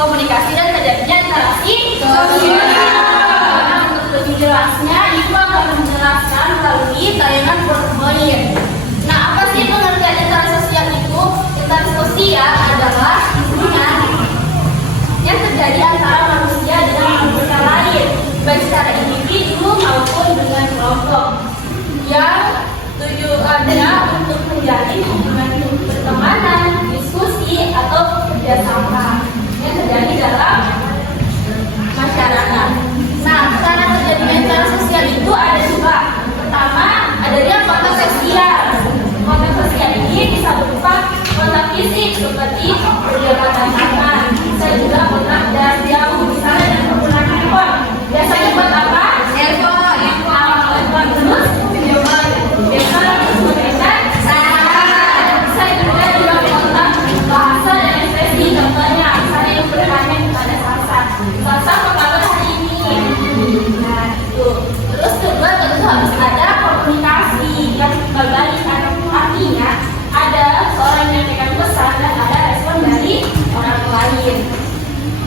komunikasi dan terjadinya interaksi sosial. Untuk lebih jelasnya, Ibu akan menjelaskan melalui tayangan PowerPoint. Nah, apa sih pengertian interaksi sosial itu? Interaksi sosial adalah hubungan yang terjadi antara manusia dengan manusia lain, baik secara individu maupun dengan kelompok, yang tujuannya untuk menjalin hubungan pertemanan, diskusi, atau kerjasama yang terjadi dalam masyarakat. Nah, cara terjadinya interaksi sosial itu ada dua. Pertama, adanya kontak sosial. Kontak sosial ini bisa berupa kontak fisik seperti perjalanan tangan, bisa juga kontak jarak jauh, misalnya dengan penggunaan telepon. Biasanya buat apa? Telepon, terus video call, terus kemudian bisa juga kontak seseorang menyampaikan pesan dan ada respon dari orang lain.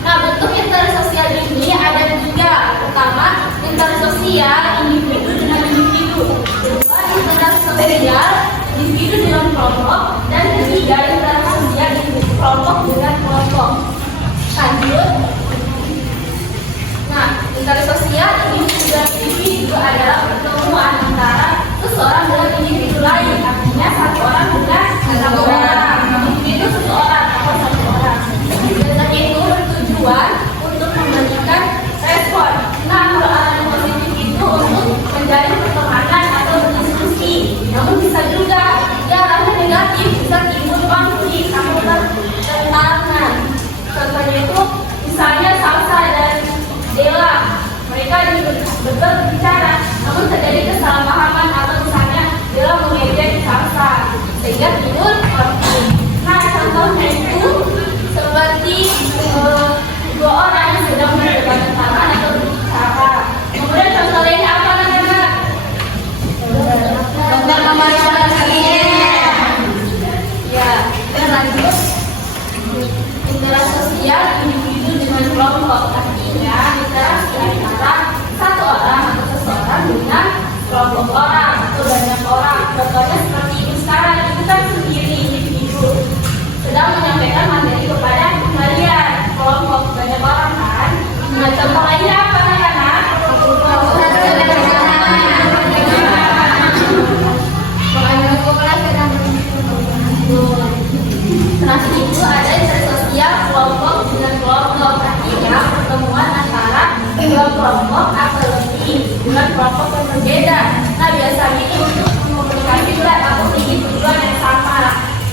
Nah, bentuk interaksi sosial ini ada 3. Pertama, interaksi sosial individu dengan individu. Kedua, interaksi sosial individu dengan kelompok. Dan ketiga, interaksi sosial individu kelompok dengan kelompok. Lanjut. Nah, interaksi sosial individu dengan individu adalah pertemuan antara seseorang dengan individu lain. Artinya satu orang dengan satu orang. Individu seseorang atau satu orang. Dan itu bertujuan untuk memberikan respon. Nah, kalau arah positif itu untuk menjalin pertemanan atau berdiskusi. Namun bisa juga arahnya negatif, bisa timbul konflik atau pertentangan. Contohnya itu misalnya Salsa dan Dela, mereka berbicara, namun terjadi kesalahpahaman atau misalnya Dela mengejek Salsa sehingga timbul konflik. Nah, contohnya itu seperti 2 orang yang sedang berdebat tangan atau berbicara. Kemudian contoh lainnya apa namanya? Gambar pembahasan ya. Dan lanjut, interaksi sosial individu dengan kelompok. Artinya interaksi antara satu orang atau seseorang dengan kelompok orang atau banyak orang. Contohnya seperti ini sekarang, itu kan sendiri individu sedang menyampaikan materi kepada kalian, kelompok banyak orang kan. Nah, contoh lainnya apa anak-anak? Interaksi itu ada interaksi sosial kelompok dengan kelompok. Artinya pertemuan antara 2 kelompok atau lebih dengan kelompok yang berbeda. Nah, biasanya ini untuk mengomunikasi atau tinggi tujuan yang sama.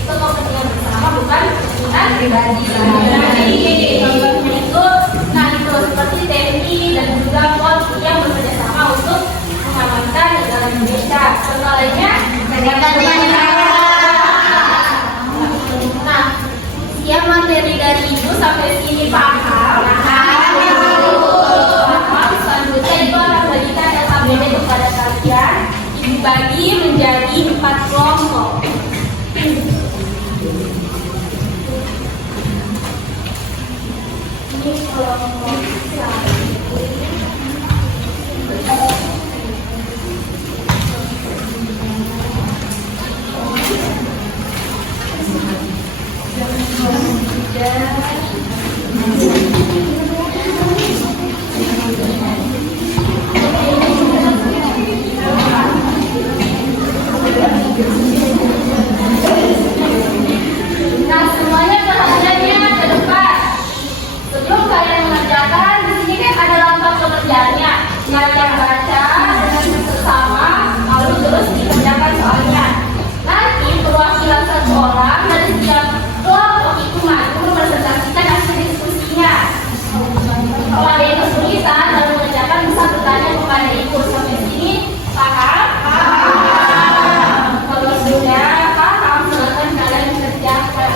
Itu kepentingan bersama, bukan kepentingan pribadi. Contohnya itu, nah itu seperti TNI dan juga Polri yang bekerja sama untuk mengamankan negara Indonesia. Contoh lainnya, nah, yang materi dari Ibu sampai sini paham? Selanjutnya Ibu akan berikan SKBD kepada kalian. Ibu bagi menjadi 4 kelompok. Ini kelompok nah, semuanya perhatiannya ke depan. Sebelum kalian mengerjakan, di sini kan ada lampat pekerjaannya. Kalian baca dengan sesama, lalu terus dikerjakan soalnya. Nanti perwakilan satu orang dari setiap kelompok itu maju mempresentasikan hasil diskusinya. Kalau ada yang kesulitan lalu mengerjakan, bisa bertanya kepada Ibu. Sampai sini paham? Paham. Kalau sudah paham, silakan kalian kerjakan.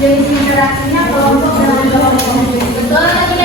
Jenis interaksinya kelompok dengan kelompok. Betul lagi